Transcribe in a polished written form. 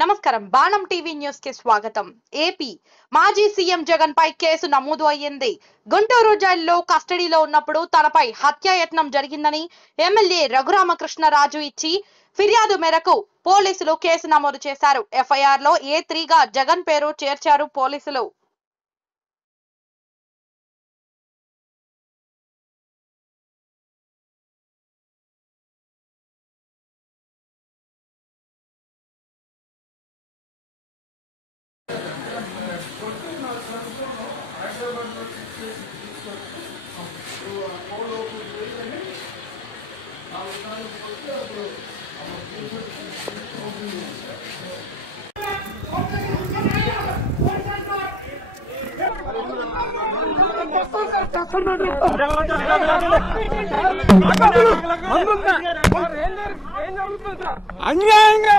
నమస్కారం బాణం TV news కి స్వాగతం. ఏపీ మాజీ సీఎం జగన్ పై కేసు నమోదు అయ్యింది. గుంటూరు జైల్లో కస్టడీలో ఉన్నప్పుడు తనపై హత్యాయత్నం జరిగిందని ఎమ్మెల్యే రఘురామకృష్ణరాజు ఇచ్చి ఫిర్యాదు మేరకు పోలీసులు కేసు నమోదు చేశారు. ఎఫ్ఐఆర్ లో A3 గా జగన్ పేరు చేర్చారు పోలీసులు. అన్యాయంగా